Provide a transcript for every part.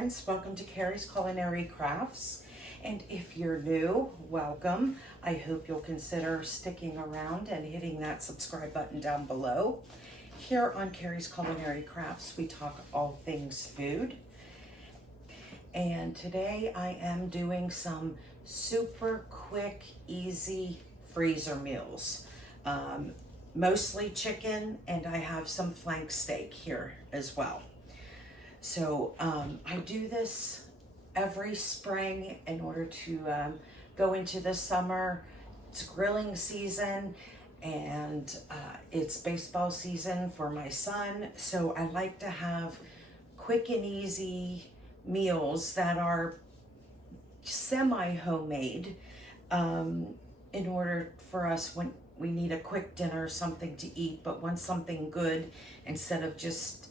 friends, welcome to Carrie's Culinary Crafts. And if you're new, welcome. I hope you'll consider sticking around and hitting that subscribe button down below. Here on Carrie's Culinary Crafts, we talk all things food. And today I am doing some super quick, easy freezer meals. Mostly chicken, and I have some flank steak here as well. So I do this every spring in order to go into the summer. It's grilling season, and it's baseball season for my son. So I like to have quick and easy meals that are semi-homemade in order for us when we need a quick dinner, something to eat, but want something good instead of just,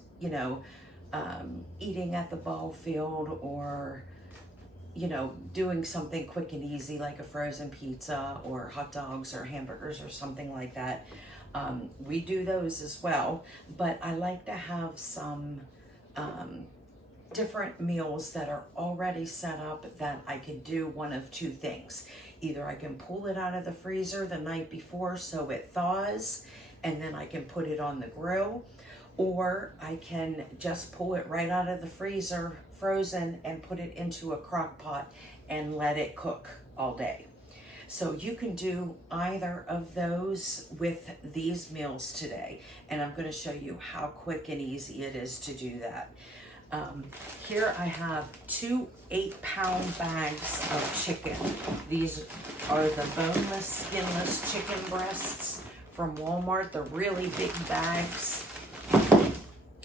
eating at the ball field or, doing something quick and easy like a frozen pizza or hot dogs or hamburgers or something like that. We do those as well, but I like to have some different meals that are already set up that I can do one of two things. Either I can pull it out of the freezer the night before so it thaws and then I can put it on the grill, or I can just pull it right out of the freezer frozen and put it into a crock pot and let it cook all day. So you can do either of those with these meals today, and I'm going to show you how quick and easy it is to do that. Here I have two 8-pound bags of chicken. These are the boneless, skinless chicken breasts from Walmart, the really big bags.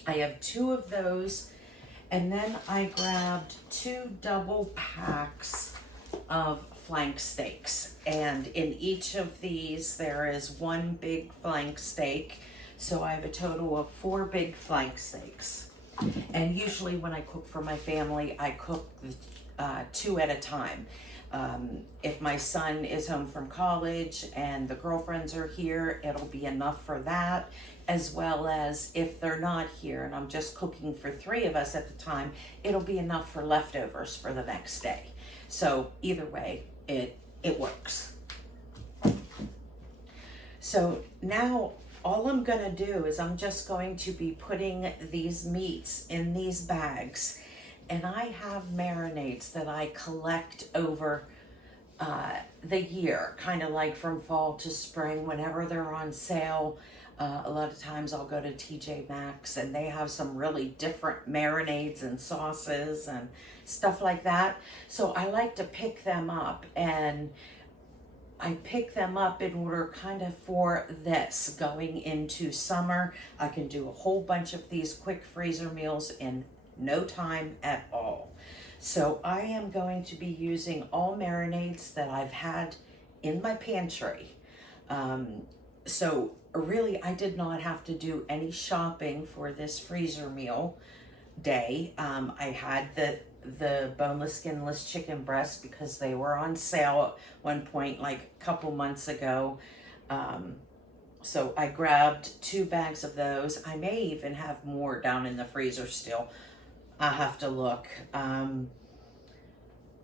I have 2 of those, and then I grabbed 2 double packs of flank steaks, and in each of these there is 1 big flank steak, so I have a total of 4 big flank steaks. And usually when I cook for my family, I cook 2 at a time. If my son is home from college and the girlfriends are here, it'll be enough for that, as well as if they're not here and I'm just cooking for 3 of us at the time, it'll be enough for leftovers for the next day. So either way, it works. So now all I'm gonna do is I'm just going to be putting these meats in these bags, and I have marinades that I collect over the year, kind of like from fall to spring whenever they're on sale. A lot of times I'll go to TJ Maxx and they have some really different marinades and sauces and stuff like that. So I like to pick them up, and I pick them up in order kind of for this going into summer. I can do a whole bunch of these quick freezer meals in no time at all. So I am going to be using all marinades that I've had in my pantry. So really I did not have to do any shopping for this freezer meal day. I had the boneless, skinless chicken breasts because they were on sale at one point, like a couple months ago. So I grabbed 2 bags of those. I may even have more down in the freezer still. I'll have to look.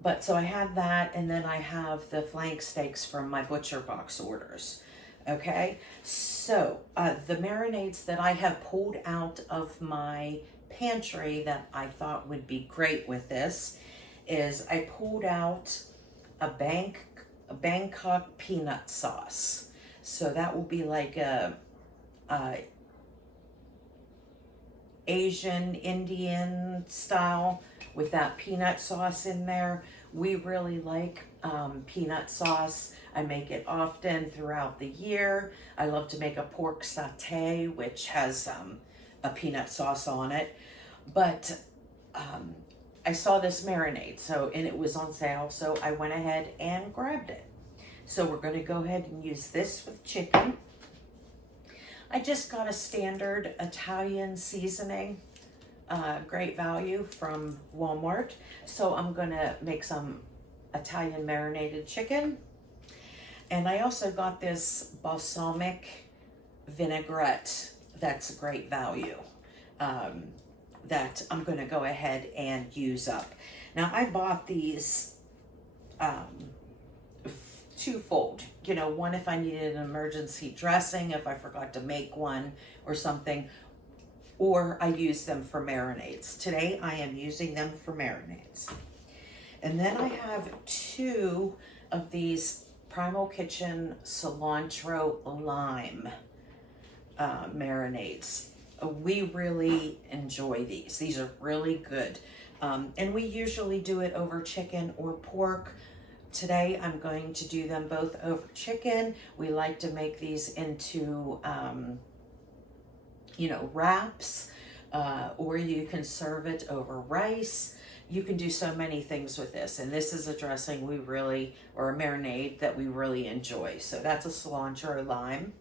But so I had that, and then I have the flank steaks from my butcher box orders. Okay, so the marinades that I have pulled out of my pantry that I thought would be great with this is I pulled out a Bangkok peanut sauce. So that will be like a Asian Indian style with that peanut sauce in there. We really like peanut sauce. I make it often throughout the year. I love to make a pork satay, which has a peanut sauce on it. But I saw this marinade, and it was on sale, so I went ahead and grabbed it. So we're going to go ahead and use this with chicken. I just got a standard Italian seasoning, great value from Walmart. So I'm going to make some Italian marinated chicken. And I also got this balsamic vinaigrette that's great value. that I'm going to go ahead and use up. Now, I bought these twofold, you know, one if I needed an emergency dressing, if I forgot to make one or something, or I use them for marinades. Today I am using them for marinades. And then I have 2 of these Primal Kitchen cilantro lime marinades. We really enjoy these. These are really good. And we usually do it over chicken or pork. Today I'm going to do them both over chicken. We like to make these into, you know, wraps, or you can serve it over rice. You can do so many things with this. And this is a dressing we really, or a marinade that we really enjoy. So that's a cilantro lime.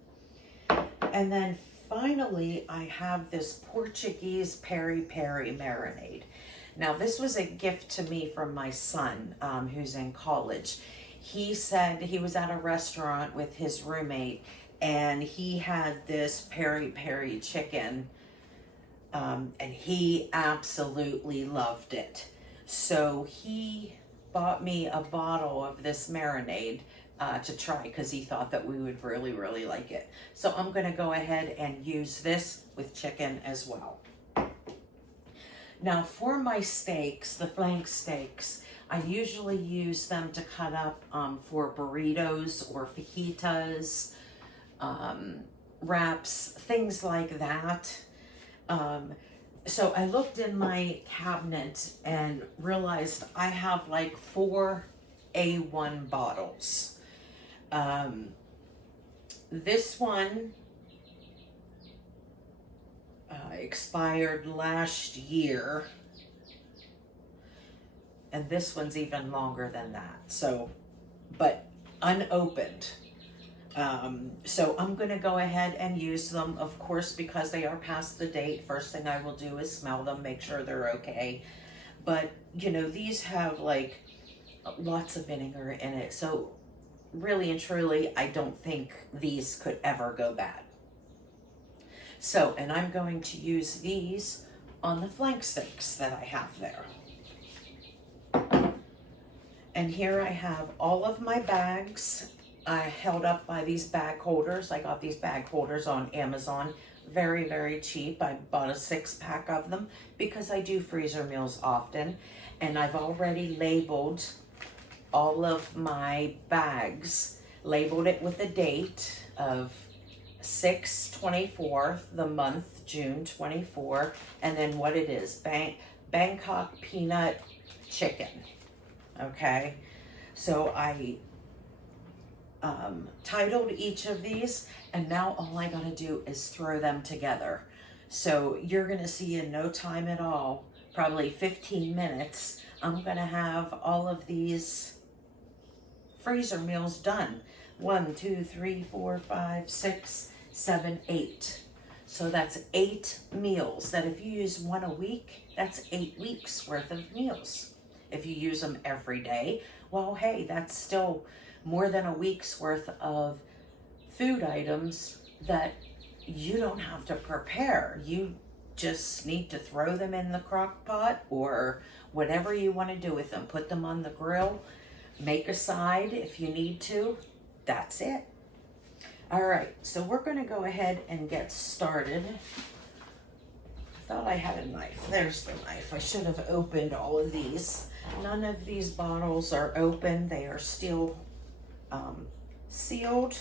And then finally, I have this Portuguese peri-peri marinade. Now, this was a gift to me from my son, who's in college. He said he was at a restaurant with his roommate, and he had this peri-peri chicken, and he absolutely loved it. So he bought me a bottle of this marinade to try, because he thought that we would really, really like it. So I'm going to go ahead and use this with chicken as well. Now, for my steaks, the flank steaks, I usually use them to cut up for burritos or fajitas, wraps, things like that. So I looked in my cabinet and realized I have like 4 A1 bottles. This one expired last year, and this one's even longer than that, so, but unopened. So I'm going to go ahead and use them, of course, because they are past the date. First thing I will do is smell them, make sure they're okay. But, you know, these have like lots of vinegar in it, so really and truly, I don't think these could ever go bad. So, and I'm going to use these on the flank steaks that I have there. And here I have all of my bags held up by these bag holders. I got these bag holders on Amazon. Very, very cheap. I bought a 6-pack of them because I do freezer meals often. And I've already labeled all of my bags, labeled it with a date of 6/24, the month, June 24, and then what it is, Bangkok peanut chicken, okay? So I titled each of these, and now all I gotta do is throw them together. So you're gonna see in no time at all, probably 15 minutes, I'm gonna have all of these freezer meals done. 1, 2, 3, 4, 5, 6, 7, 8. So that's 8 meals that if you use one a week, that's 8 weeks worth of meals. If you use them every day, well, hey, that's still more than a week's worth of food items that you don't have to prepare. You just need to throw them in the crock pot or whatever you want to do with them. Put them on the grill, make a side if you need to. That's it. All right, so we're going to go ahead and get started. I thought I had a knife. There's the knife. I should have opened all of these. None of these bottles are open. They are still sealed.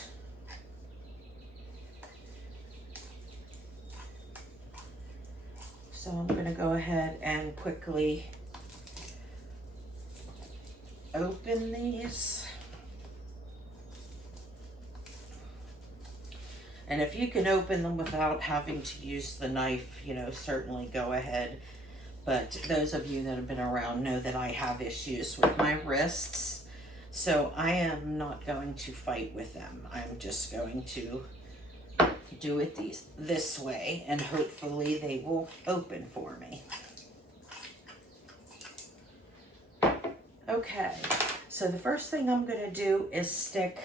So I'm going to go ahead and quickly open these. And if you can open them without having to use the knife, you know, certainly go ahead. But those of you that have been around know that I have issues with my wrists. So I am not going to fight with them. I'm just going to do it this way, and hopefully they will open for me. Okay, so the first thing I'm going to do is stick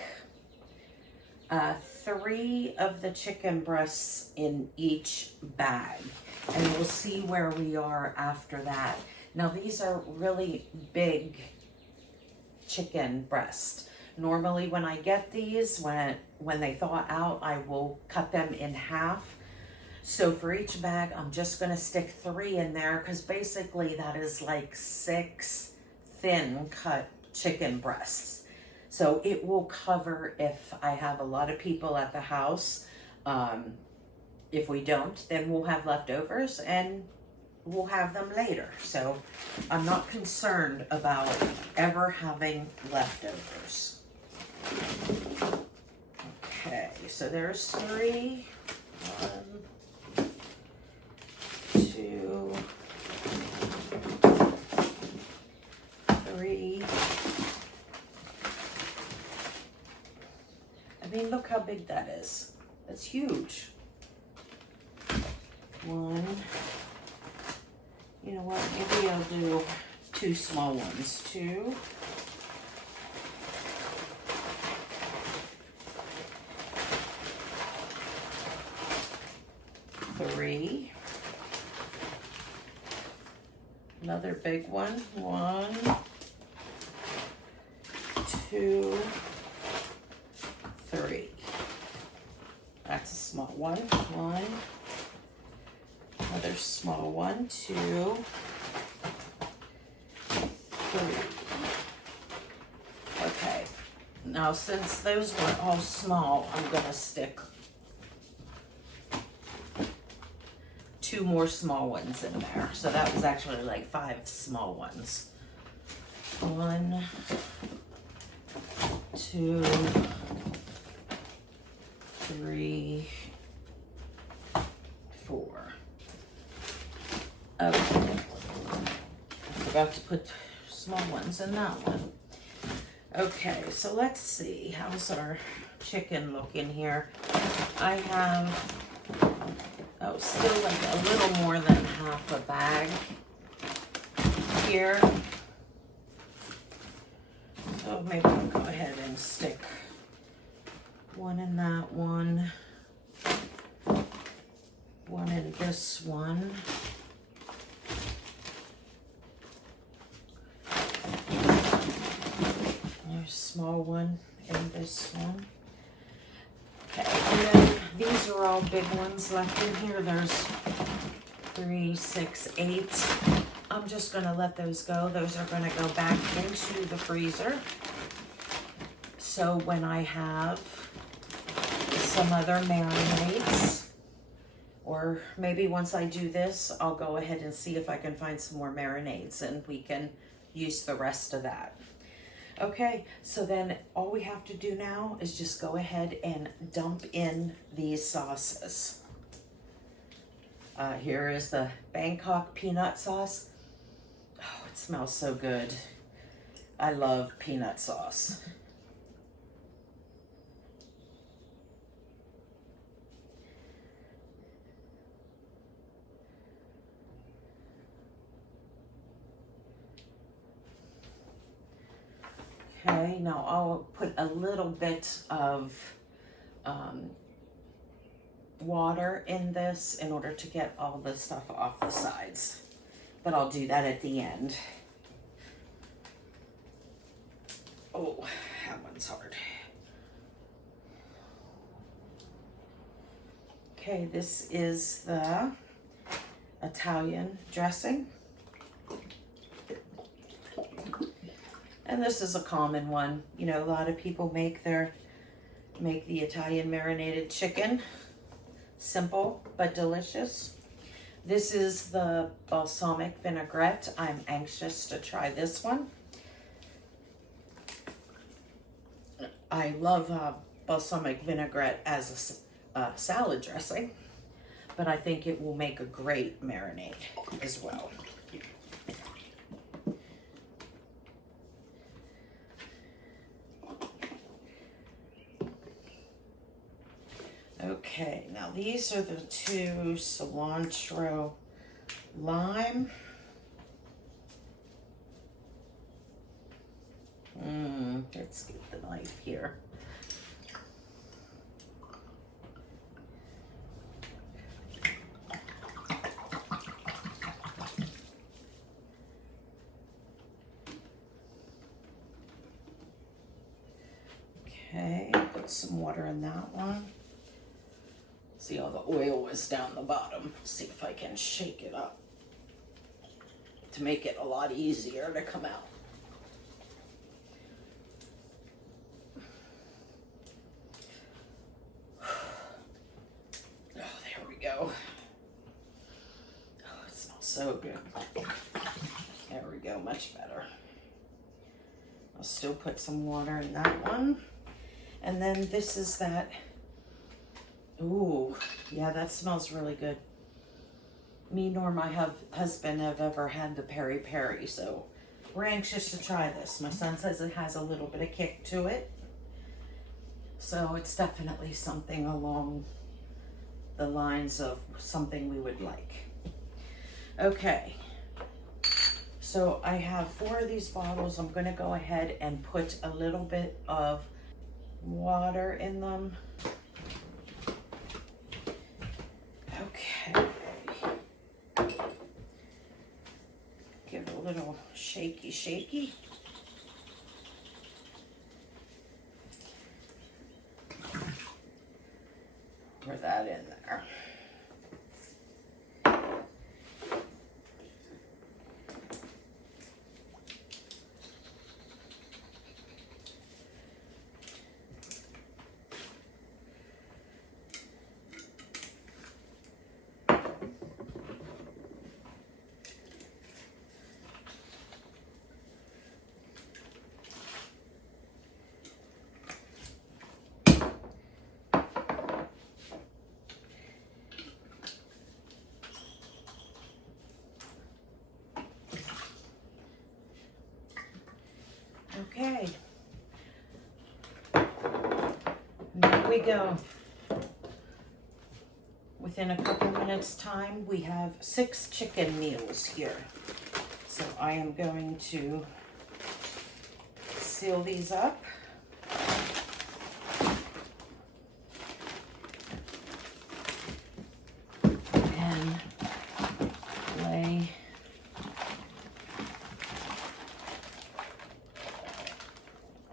3 of the chicken breasts in each bag, and we'll see where we are after that. Now these are really big chicken breasts. Normally when I get these, when they thaw out, I will cut them in half. So for each bag, I'm just gonna stick 3 in there, because basically that is like 6 thin cut chicken breasts. So it will cover if I have a lot of people at the house. If we don't, then we'll have leftovers and we'll have them later. So I'm not concerned about ever having leftovers. Okay, so there's 3. 1, 2, 3. I mean, look how big that is. That's huge. 1. You know what? Maybe I'll do 2 small ones. 2. 3. Another big one. 1, 2, 3. That's a small one. 1. Another small one. 2, 3. Okay. Now, since those were all small, I'm gonna stick 2 more small ones in there. So that was actually like 5 small ones. 1, 2, 3, 4. Okay. I forgot to put small ones in that one. Okay, so let's see. How's our chicken looking here? I have, still like a little more than half a bag here. So maybe I'll go ahead and stick 1 in that one, 1 in this one. There's a small one in this one. Okay, and then these are all big ones left in here. There's 3, 6, 8. I'm just gonna let those go. Those are gonna go back into the freezer. So when I have some other marinades, or maybe once I do this, I'll go ahead and see if I can find some more marinades and we can use the rest of that. Okay, so then all we have to do now is just go ahead and dump in these sauces. Here is the Bangkok peanut sauce. Oh, it smells so good. I love peanut sauce. Okay, now I'll put a little bit of water in this in order to get all the stuff off the sides, but I'll do that at the end. Oh, that one's hard. Okay, this is the Italian dressing. And this is a common one. You know, a lot of people make the Italian marinated chicken. Simple but delicious. This is the balsamic vinaigrette. I'm anxious to try this one. I love balsamic vinaigrette as a salad dressing, but I think it will make a great marinade as well. Okay, now these are the 2 cilantro lime. Let's get the knife here. Okay, put some water in that one. See, all the oil was down the bottom. See if I can shake it up to make it a lot easier to come out. Oh, there we go. Oh, it smells so good. There we go, much better. I'll still put some water in that one. And then this is that, ooh, yeah, that smells really good. Me nor my husband have ever had the peri-peri, so we're anxious to try this. My son says it has a little bit of kick to it. So it's definitely something along the lines of something we would like. Okay, so I have 4 of these bottles. I'm gonna go ahead and put a little bit of water in them. Okay. Give it a little shaky. Pour that in there. Okay, and there we go. Within a couple minutes time, we have 6 chicken meals here. So I am going to seal these up. And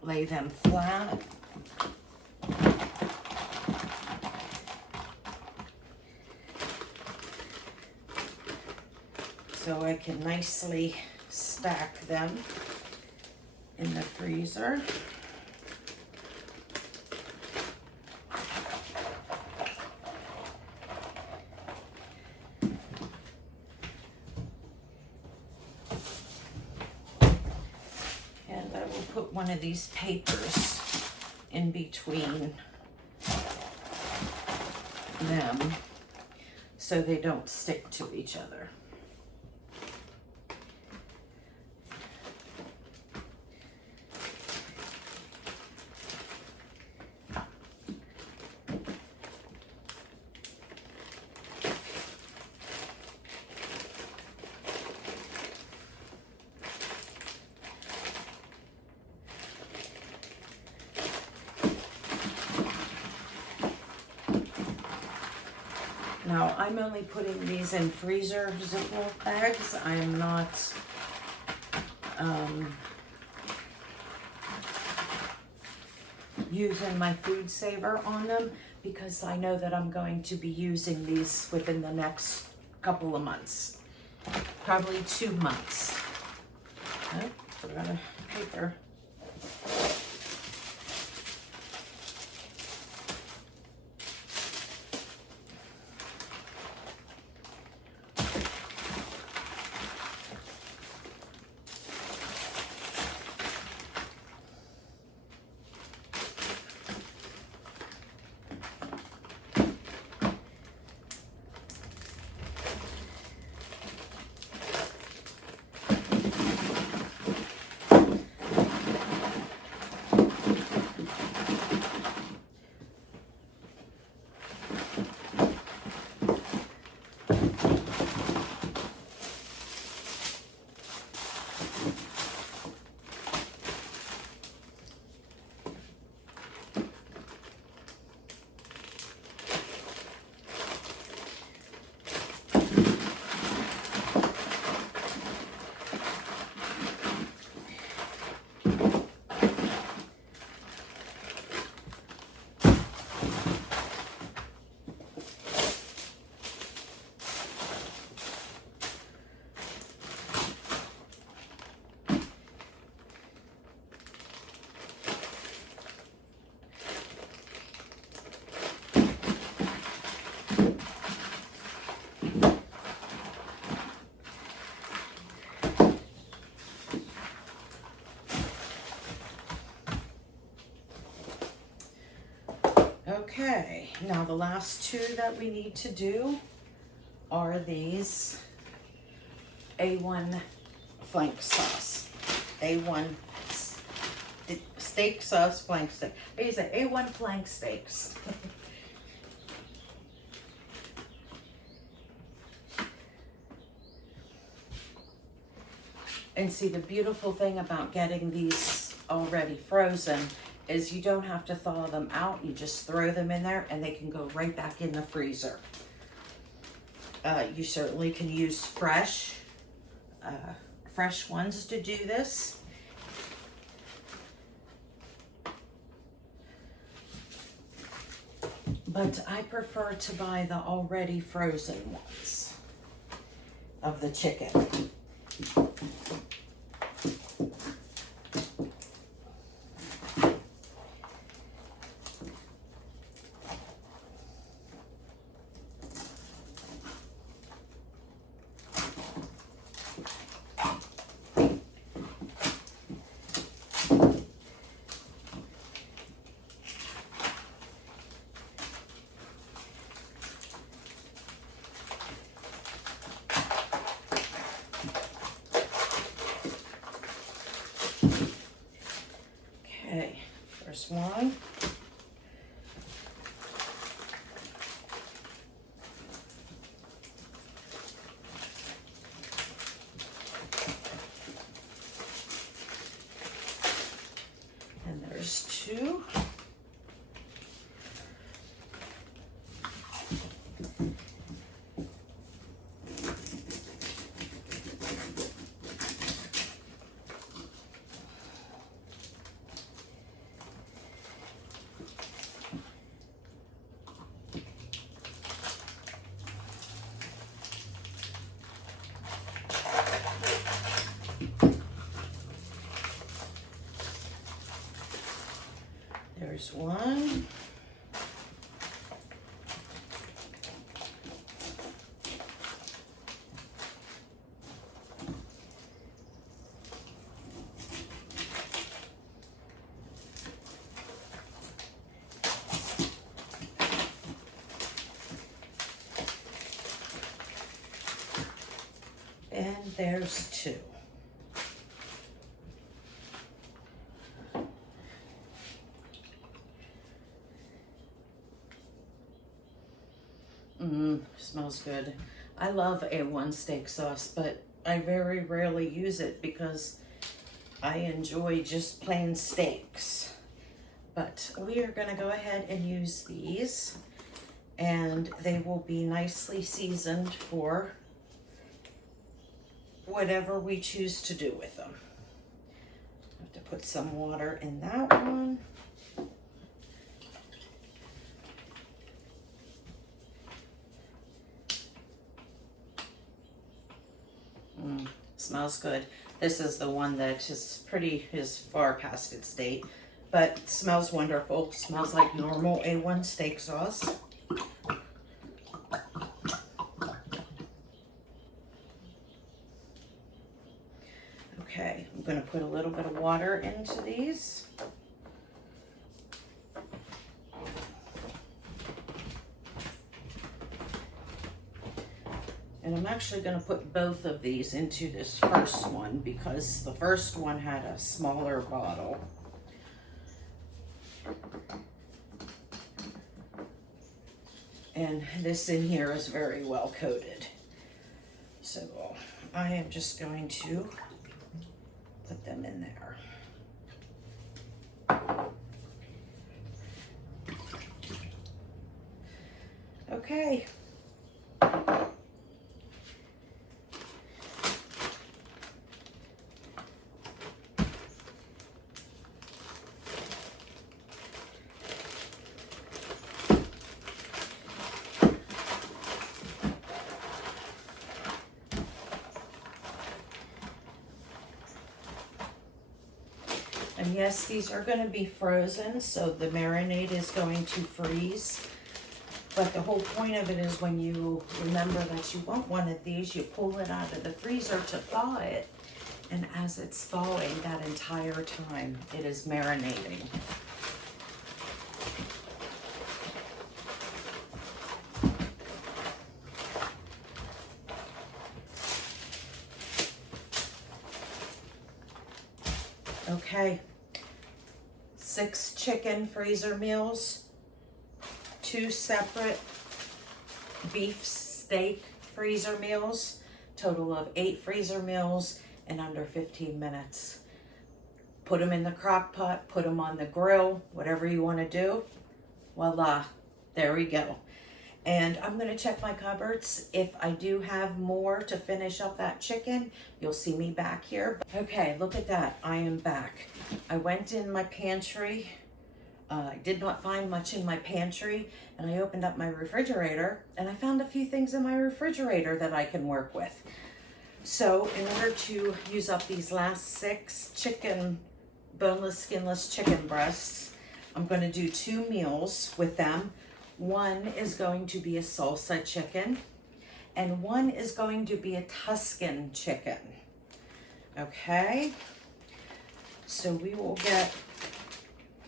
lay them flat. So I can nicely stack them in the freezer. And I will put one of these papers in between them so they don't stick to each other. Now, I'm only putting these in freezer Ziploc bags. I'm not using my food saver on them because I know that I'm going to be using these within the next couple of months. Probably 2 months. Oh, forgot a paper. Okay, now the last two that we need to do are these A1 flank sauce. A1 steak sauce flank steak. I use A1 flank steaks. And see, the beautiful thing about getting these already frozen is you don't have to thaw them out. You just throw them in there and they can go right back in the freezer. You certainly can use fresh ones to do this. But I prefer to buy the already frozen ones of the chicken. Okay, first one. And there's two. There's one. And there's two. Smells good. I love A1 steak sauce, but I very rarely use it because I enjoy just plain steaks. But we are gonna go ahead and use these, and they will be nicely seasoned for whatever we choose to do with them. I have to put some water in that one. Smells good. This is the one that is far past its date, but smells wonderful. Smells like normal A1 steak sauce. Okay, I'm going to put a little bit of water into these. And I'm actually going to put both of these into this first one because the first one had a smaller bottle. And this in here is very well coated. So I am just going to put them in there. Okay. And yes, these are going to be frozen, so the marinade is going to freeze. But the whole point of it is when you remember that you want one of these, you pull it out of the freezer to thaw it. And as it's thawing that entire time, it is marinating. Okay, 6 chicken freezer meals, 2 separate beef steak freezer meals, total of 8 freezer meals in under 15 minutes. Put them in the crock pot, put them on the grill, whatever you want to do. Voila, there we go. And I'm going to check my cupboards. If I do have more to finish up that chicken, you'll see me back here. Okay, look at that. I am back. I went in my pantry. I did not find much in my pantry, and I opened up my refrigerator, and I found a few things in my refrigerator that I can work with. So in order to use up these last 6 boneless, skinless chicken breasts, I'm going to do 2 meals with them. One is going to be a salsa chicken, and one is going to be a Tuscan chicken. Okay, so we will get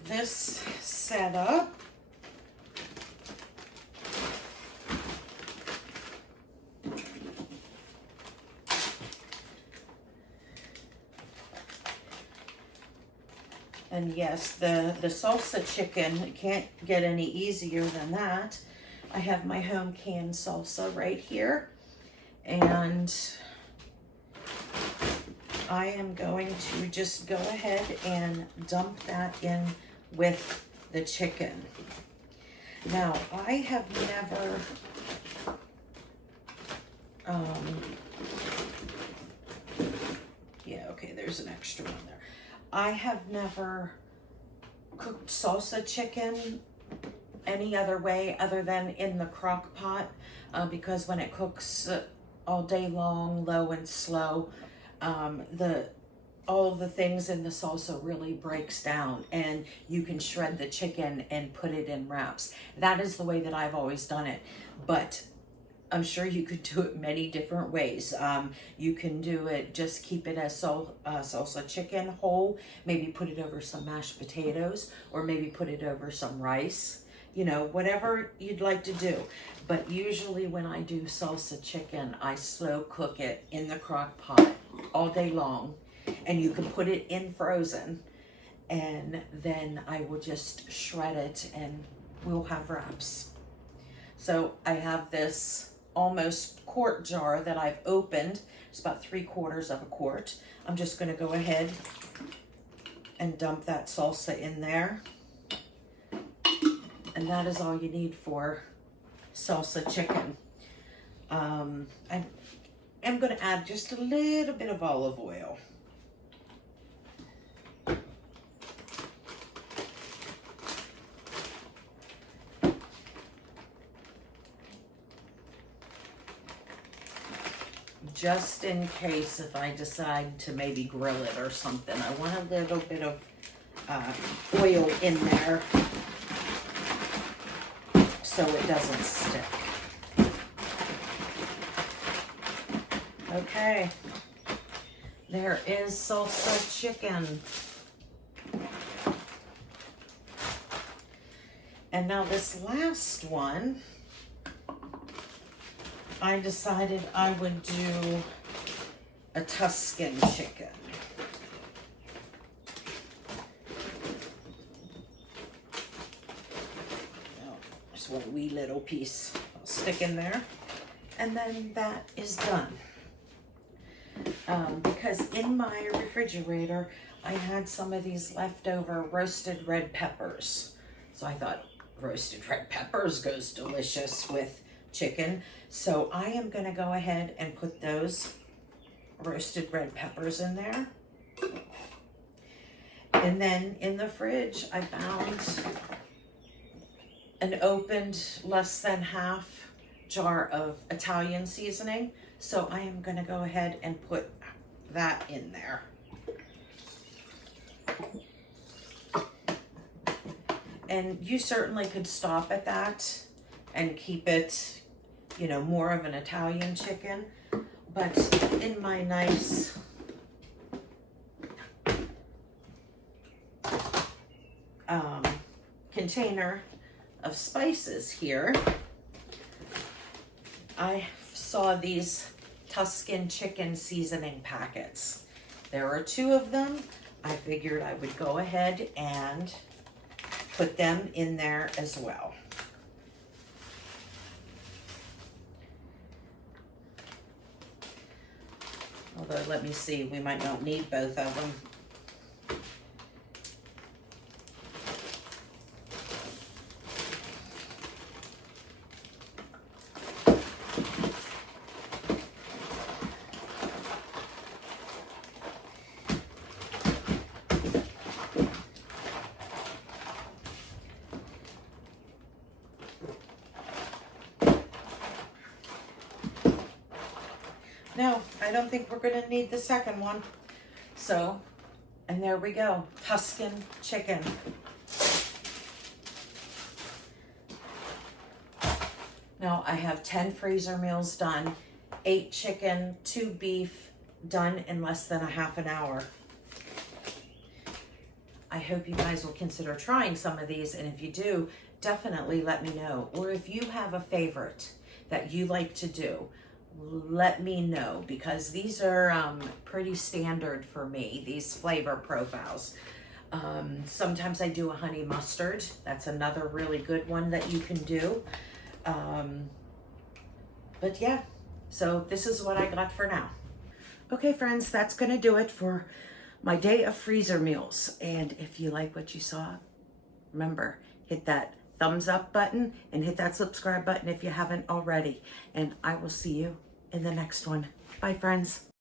this set up. And yes, the salsa chicken can't get any easier than that. I have my home canned salsa right here. And I am going to just go ahead and dump that in with the chicken. Now, I have never yeah, okay, there's an extra one there. I have never cooked salsa chicken any other way other than in the crock pot, because when it cooks all day long, low and slow, all the things in the salsa really breaks down, and you can shred the chicken and put it in wraps. That is the way that I've always done it, but I'm sure you could do it many different ways. You can do it, just keep it as salsa chicken whole, maybe put it over some mashed potatoes, or maybe put it over some rice, you know, whatever you'd like to do. But usually when I do salsa chicken, I slow cook it in the crock pot all day long, and you can put it in frozen, and then I will just shred it and we'll have wraps. So I have this almost quart jar that I've opened. It's about 3/4 of a quart. I'm just going to go ahead and dump that salsa in there. And that is all you need for salsa chicken. I'm going to add just a little bit of olive oil. Just in case if I decide to maybe grill it or something. I want a little bit of oil in there so it doesn't stick. Okay, there is salsa chicken. And now this last one, I decided I would do a Tuscan chicken. Oh, just one wee little piece I'll stick in there. And then that is done. Because in my refrigerator, I had some of these leftover roasted red peppers. So I thought roasted red peppers goes delicious with chicken. So I am going to go ahead and put those roasted red peppers in there. And then in the fridge, I found an opened less than half jar of Italian seasoning. So I am going to go ahead and put that in there. And you certainly could stop at that and keep it, you know, more of an Italian chicken. But in my nice container of spices here, I saw these Tuscan chicken seasoning packets. There are 2 of them. I figured I would go ahead and put them in there as well. Although, let me see, we might not need both of them. No, I don't think we're gonna need the second one. So, and there we go, Tuscan chicken. Now I have 10 freezer meals done, 8 chicken, 2 beef, done in less than a half an hour. I hope you guys will consider trying some of these, and if you do, definitely let me know. Or if you have a favorite that you like to do, let me know, because these are pretty standard for me, these flavor profiles. Sometimes I do a honey mustard. That's another really good one that you can do. But yeah, so this is what I got for now. Okay, friends, that's gonna do it for my day of freezer meals. And if you like what you saw, remember, hit that thumbs up button and hit that subscribe button if you haven't already. And I will see you in the next one. Bye, friends.